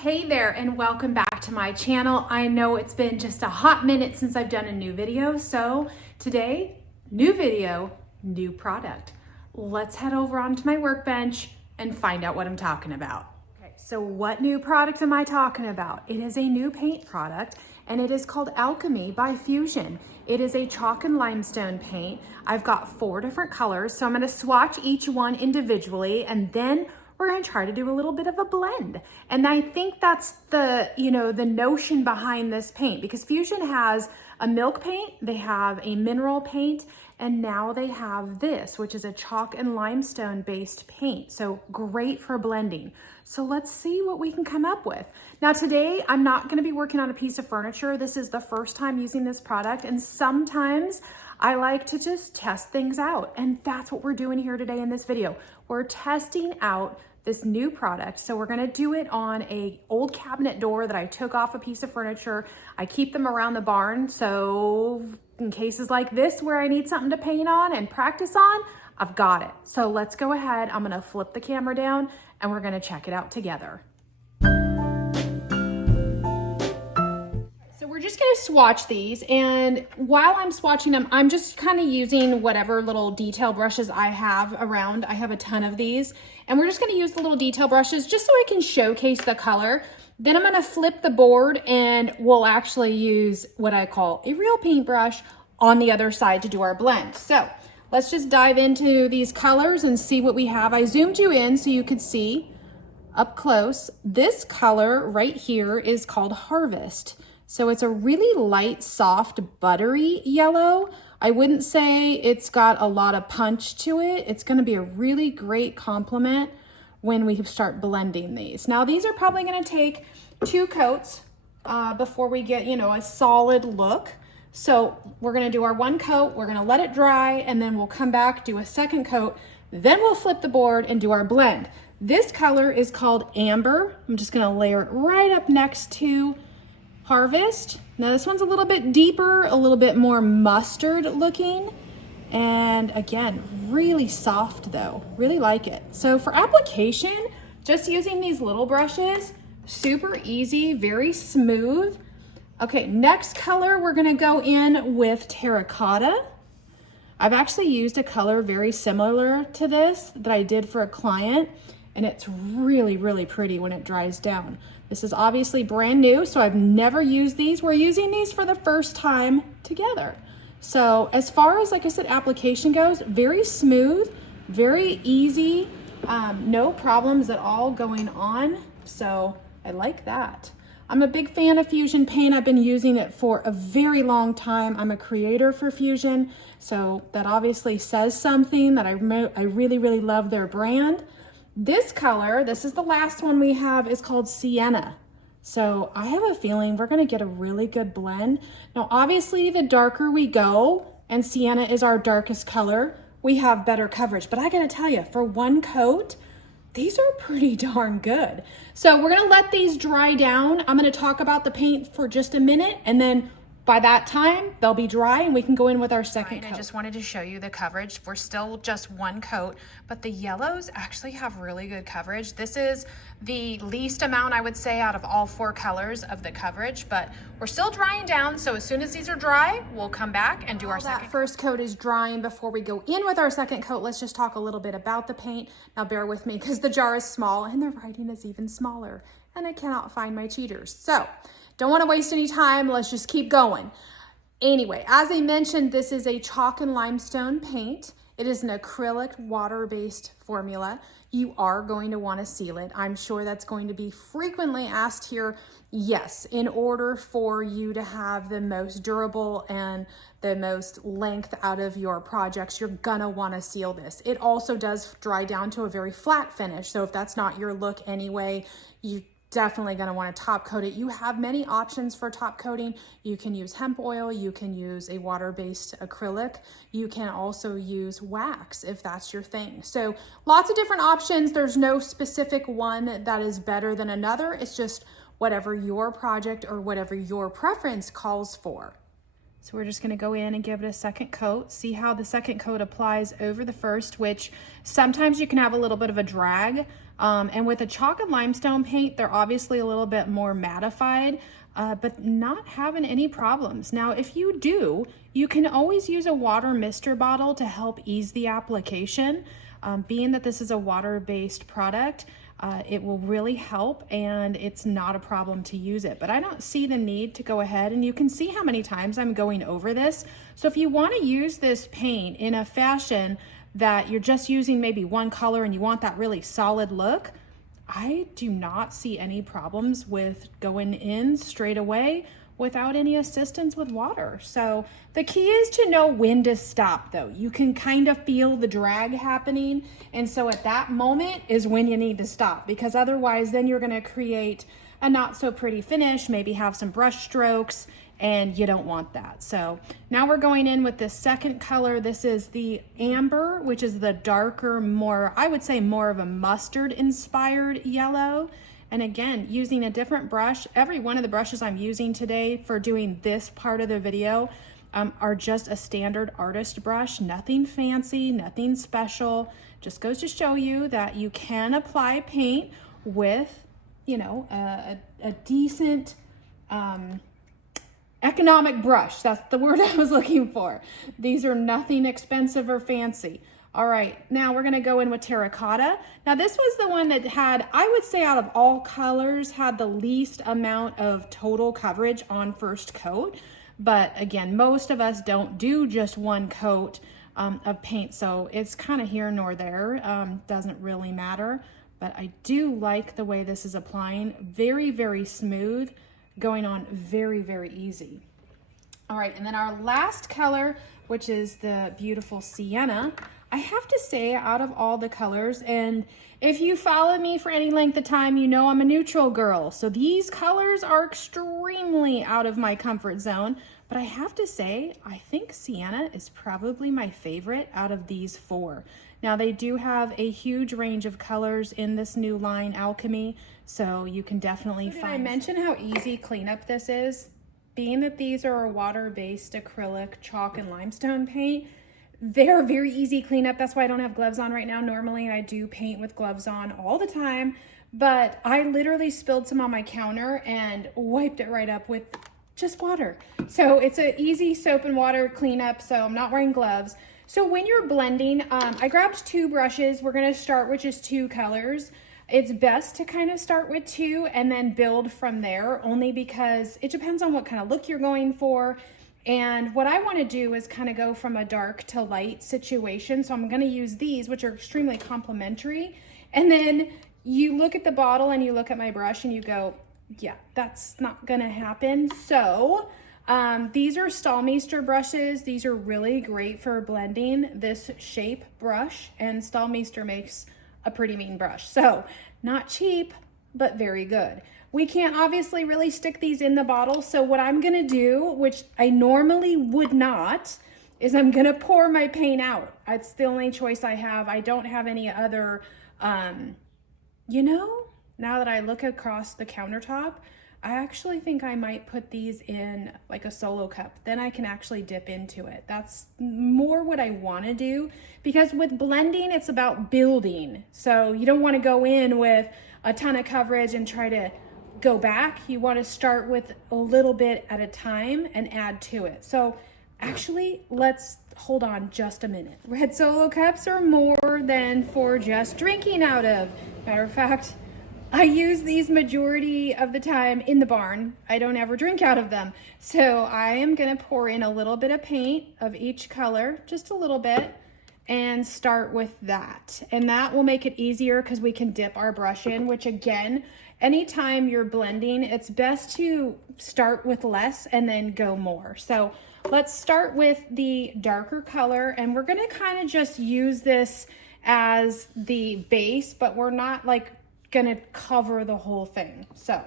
Hey there and welcome back to my channel. I know it's been just a hot minute since I've done a new video, so today, new video, new product. Let's head over onto my workbench and find out what I'm talking about. Okay, so what new product am I talking about? It is a new paint product and it is called Alchemy by Fusion. It is a chalk and limestone paint. I've got 4 different colors, so I'm gonna swatch each one individually and then we're gonna try to do a little bit of a blend. And I think that's the notion behind this paint, because Fusion has a milk paint, they have a mineral paint, and now they have this, which is a chalk and limestone based paint. So great for blending. So let's see what we can come up with. Now today, I'm not gonna be working on a piece of furniture. This is the first time using this product, and sometimes I like to just test things out. And that's what we're doing here today in this video. We're testing out this new product. So we're gonna do it on a old cabinet door that I took off a piece of furniture. I keep them around the barn, so in cases like this where I need something to paint on and practice on, I've got it. So let's go ahead. I'm gonna flip the camera down and we're gonna check it out together. So we're just gonna swatch these, and while I'm swatching them, I'm just kind of using whatever little detail brushes I have around. I have a ton of these, and we're just gonna use the little detail brushes just so I can showcase the color. Then I'm gonna flip the board and we'll actually use what I call a real paintbrush on the other side to do our blend. So let's just dive into these colors and see what we have. I zoomed you in so you could see up close. This color right here is called Harvest. So it's a really light, soft, buttery yellow. I wouldn't say it's got a lot of punch to it. It's gonna be a really great complement when we start blending these. Now these are probably gonna take 2 coats before we get, a solid look. So we're gonna do our 1 coat, we're gonna let it dry, and then we'll come back, do a 2nd coat, then we'll flip the board and do our blend. This color is called Amber. I'm just gonna layer it right up next to Harvest. Now this one's a little bit deeper, a little bit more mustard looking. And again, really soft though, really like it. So for application, just using these little brushes, super easy, very smooth. Okay, next color, we're gonna go in with Terracotta. I've actually used a color very similar to this that I did for a client, and it's really, really pretty when it dries down. This is obviously brand new, so I've never used these. We're using these for the first time together. So as far as, like I said, application goes, very smooth, very easy, no problems at all going on. So I like that. I'm a big fan of Fusion paint. I've been using it for a very long time. I'm a creator for Fusion, so that obviously says something that I really, really love their brand. This color, this is the last one we have, is called Sienna. So I have a feeling we're gonna get a really good blend. Now, obviously the darker we go, and Sienna is our darkest color, we have better coverage. But I gotta tell you, for 1 coat, these are pretty darn good. So we're gonna let these dry down. I'm gonna talk about the paint for just a minute, and then by that time, they'll be dry and we can go in with our 2nd coat. I just wanted to show you the coverage. We're still just 1 coat, but the yellows actually have really good coverage. This is the least amount, I would say, out of all 4 colors of the coverage, but we're still drying down. So as soon as these are dry, we'll come back and do our 2nd. That first coat is drying. Before we go in with our 2nd coat, let's just talk a little bit about the paint. Now bear with me because the jar is small and the writing is even smaller and I cannot find my cheaters. So don't want to waste any time. Let's just keep going. Anyway, as I mentioned, this is a chalk and limestone paint. It is an acrylic water-based formula. You are going to want to seal it. I'm sure that's going to be frequently asked here. Yes, in order for you to have the most durable and the most length out of your projects, you're gonna want to seal this. It also does dry down to a very flat finish. So if that's not your look anyway, you definitely gonna wanna top coat it. You have many options for top coating. You can use hemp oil, you can use a water-based acrylic, you can also use wax if that's your thing. So lots of different options. There's no specific one that is better than another. It's just whatever your project or whatever your preference calls for. So we're just gonna go in and give it a second coat. See how the second coat applies over the first, which sometimes you can have a little bit of a drag. And with a chalk and limestone paint, they're obviously a little bit more mattified, but not having any problems. Now, if you do, you can always use a water mister bottle to help ease the application. Being that this is a water-based product, it will really help, and it's not a problem to use it. But I don't see the need to go ahead, and you can see how many times I'm going over this. So if you want to use this paint in a fashion that you're just using maybe one color and you want that really solid look, I do not see any problems with going in straight away without any assistance with water. So the key is to know when to stop though. You can kind of feel the drag happening. And so at that moment is when you need to stop, because otherwise then you're gonna create a not so pretty finish, maybe have some brush strokes, and you don't want that. So now we're going in with the second color. This is the amber, which is the darker, more, I would say more of a mustard inspired yellow. And again, using a different brush. Every one of the brushes I'm using today for doing this part of the video are just a standard artist brush, nothing fancy, nothing special. Just goes to show you that you can apply paint with, you know, a decent, economic brush. That's the word I was looking for. These are nothing expensive or fancy. All right, now we're gonna go in with Terracotta. Now this was the one that had, I would say out of all colors, had the least amount of total coverage on first coat. But again, most of us don't do just one coat of paint, so it's kind of here nor there. Doesn't really matter, but I do like the way this is applying. Very, very smooth, going on very, very easy. All right, and then our last color, which is the beautiful Sienna. I have to say, out of all the colors, and if you follow me for any length of time, you know I'm a neutral girl. So these colors are extremely out of my comfort zone. But I have to say, I think Sienna is probably my favorite out of these four. Now they do have a huge range of colors in this new line, Alchemy, so you can definitely find. Did I mention how easy cleanup this is? Being that these are a water-based acrylic chalk and limestone paint, they're very easy cleanup. That's why I don't have gloves on right now. Normally I do paint with gloves on all the time, but I literally spilled some on my counter and wiped it right up with just water. So it's an easy soap and water cleanup, so I'm not wearing gloves. So when you're blending, I grabbed two brushes. We're gonna start with just two colors. It's best to kind of start with two and then build from there, only because it depends on what kind of look you're going for. And what I want to do is kind of go from a dark to light situation. So I'm going to use these, which are extremely complementary. And then you look at the bottle and you look at my brush and you go, yeah, that's not going to happen. So these are Stahlmeister brushes. These are really great for blending this shape brush, and Stahlmeister makes a pretty mean brush. So not cheap, but very good. We can't obviously really stick these in the bottle. So what I'm gonna do, which I normally would not, is I'm gonna pour my paint out. It's the only choice I have. I don't have any other, you know, now that I look across the countertop, I actually think I might put these in like a solo cup. Then I can actually dip into it. That's more what I wanna do, because with blending, it's about building. So you don't wanna go in with a ton of coverage and try to go back. You want to start with a little bit at a time and add to it. So actually, let's hold on just a minute. Red solo cups are more than for just drinking out of. Matter of fact, I use these majority of the time in the barn. I don't ever drink out of them. So I am gonna pour in a little bit of paint of each color, just a little bit, and start with that. And that will make it easier because we can dip our brush in, which again, anytime you're blending, it's best to start with less and then go more. So let's start with the darker color, and we're gonna kind of just use this as the base, but we're not like gonna cover the whole thing. So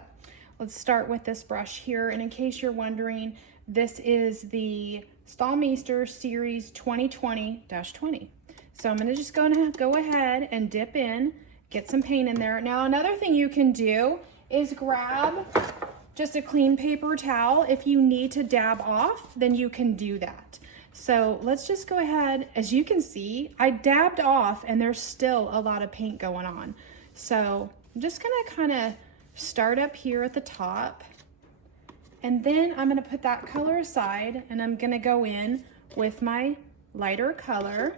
let's start with this brush here. And in case you're wondering, this is the Stahlmeister Series 2020-20. So I'm gonna just go ahead and dip in, get some paint in there. Now, another thing you can do is grab just a clean paper towel. If you need to dab off, then you can do that. So let's just go ahead. As you can see, I dabbed off and there's still a lot of paint going on. So I'm just gonna kind of start up here at the top, and then I'm gonna put that color aside and I'm gonna go in with my lighter color.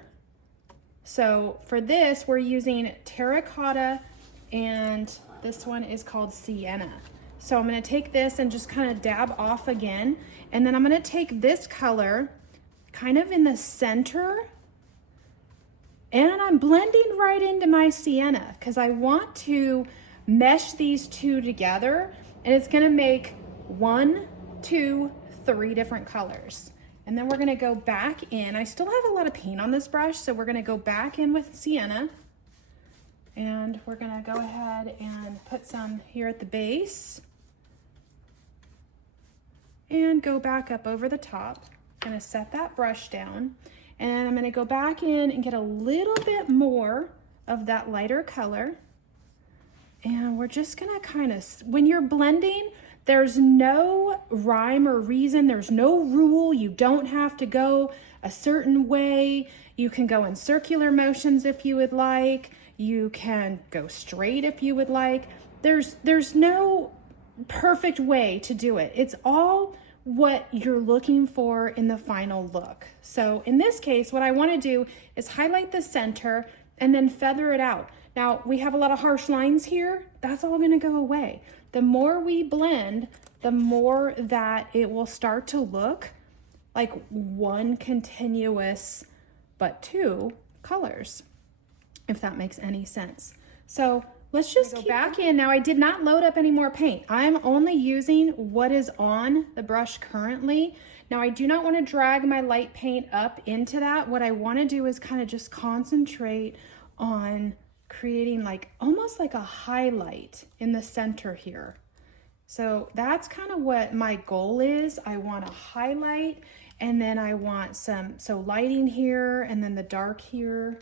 So for this, we're using Terracotta, and this one is called Sienna. So I'm gonna take this and just kind of dab off again, and then I'm gonna take this color kind of in the center, and I'm blending right into my Sienna because I want to mesh these two together, and it's gonna make 1, 2, 3 different colors. And then we're gonna go back in. I still have a lot of paint on this brush, so we're gonna go back in with Sienna, and we're gonna go ahead and put some here at the base and go back up over the top. I'm gonna set that brush down, and I'm gonna go back in and get a little bit more of that lighter color. And we're just gonna kind of, when you're blending, there's no rhyme or reason, there's no rule. You don't have to go a certain way. You can go in circular motions if you would like. You can go straight if you would like. There's no perfect way to do it. It's all what you're looking for in the final look. So in this case, what I want to do is highlight the center and then feather it out. Now we have a lot of harsh lines here. That's all going to go away. The more we blend, the more that it will start to look like one continuous but two colors, if that makes any sense. So let's just go back in. Now I did not load up any more paint. I'm only using what is on the brush currently. Now I do not want to drag my light paint up into that. What I want to do is kind of just concentrate on creating like almost like a highlight in the center here. So that's kind of what my goal is. I want a highlight, and then I want some, so lighting here and then the dark here.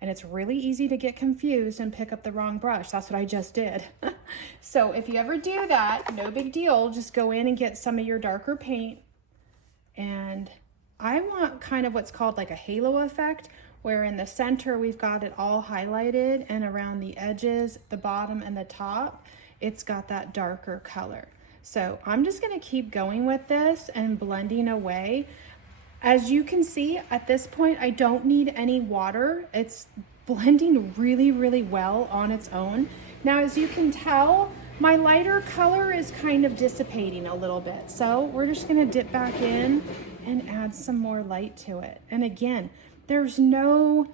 And it's really easy to get confused and pick up the wrong brush. That's what I just did. So if you ever do that, no big deal. Just go in and get some of your darker paint. And I want kind of what's called like a halo effect, where in the center we've got it all highlighted, and around the edges, the bottom and the top, it's got that darker color. So I'm just gonna keep going with this and blending away. As you can see, at this point, I don't need any water. It's blending really, really well on its own. Now, as you can tell, my lighter color is kind of dissipating a little bit. So we're just gonna dip back in and add some more light to it. And again, there's no,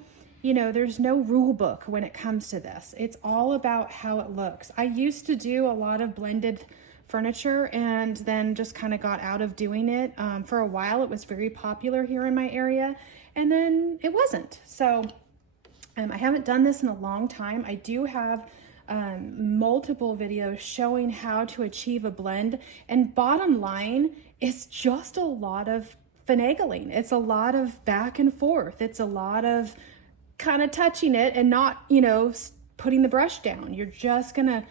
there's no rule book when it comes to this. It's all about how it looks. I used to do a lot of blended furniture and then just kind of got out of doing it. For a while, it was very popular here in my area, and then it wasn't. So I haven't done this in a long time. I do have multiple videos showing how to achieve a blend, and bottom line, it's just a lot of finagling. It's a lot of back and forth. It's a lot of kind of touching it and not, putting the brush down. You're just gonna,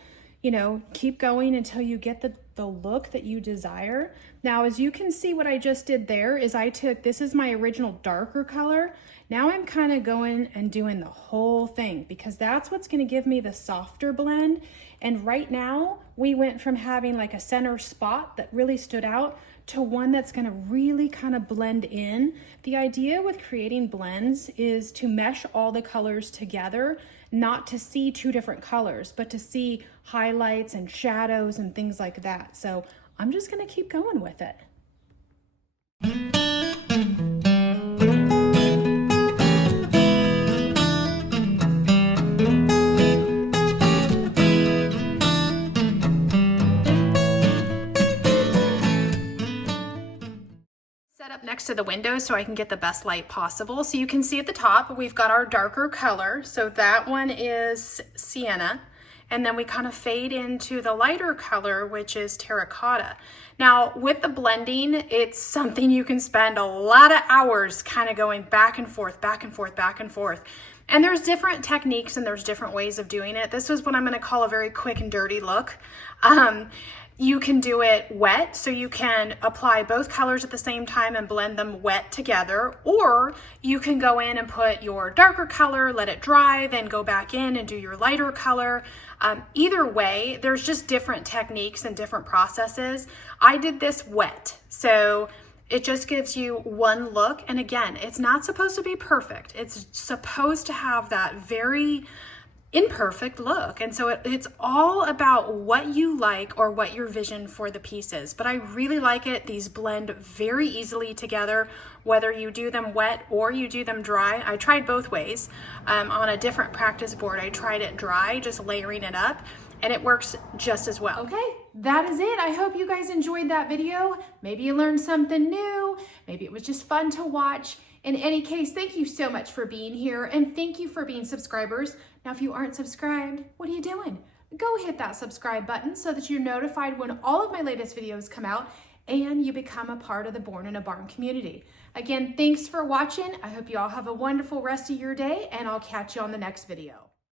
keep going until you get the look that you desire. Now, as you can see, what I just did there is this is my original darker color. Now I'm kind of going and doing the whole thing, because that's what's gonna give me the softer blend. And right now we went from having like a center spot that really stood out to one that's gonna really kind of blend in. The idea with creating blends is to mesh all the colors together, not to see two different colors, but to see highlights and shadows and things like that. So I'm just gonna keep going with it. Up next to the window so I can get the best light possible. So you can see at the top we've got our darker color, so that one is Sienna, and then we kind of fade into the lighter color, which is Terracotta. Now with the blending, it's something you can spend a lot of hours kind of going back and forth, back and forth, back and forth. And there's different techniques and there's different ways of doing it. This is what I'm going to call a very quick and dirty look. You can do it wet, so you can apply both colors at the same time and blend them wet together, or you can go in and put your darker color, let it dry, then go back in and do your lighter color. Either way, there's just different techniques and different processes. I did this wet, so it just gives you one look. And again, it's not supposed to be perfect. It's supposed to have that very imperfect look. And so it's all about what you like or what your vision for the piece is. But I really like it. These blend very easily together, whether you do them wet or you do them dry. I tried both ways. On a different practice board, I tried it dry, just layering it up, and it works just as well. Okay, that is it. I hope you guys enjoyed that video. Maybe you learned something new. Maybe it was just fun to watch. In any case, thank you so much for being here, and thank you for being subscribers. Now, if you aren't subscribed, what are you doing? Go hit that subscribe button so that you're notified when all of my latest videos come out and you become a part of the Born in a Barn community. Again, thanks for watching. I hope you all have a wonderful rest of your day, and I'll catch you on the next video.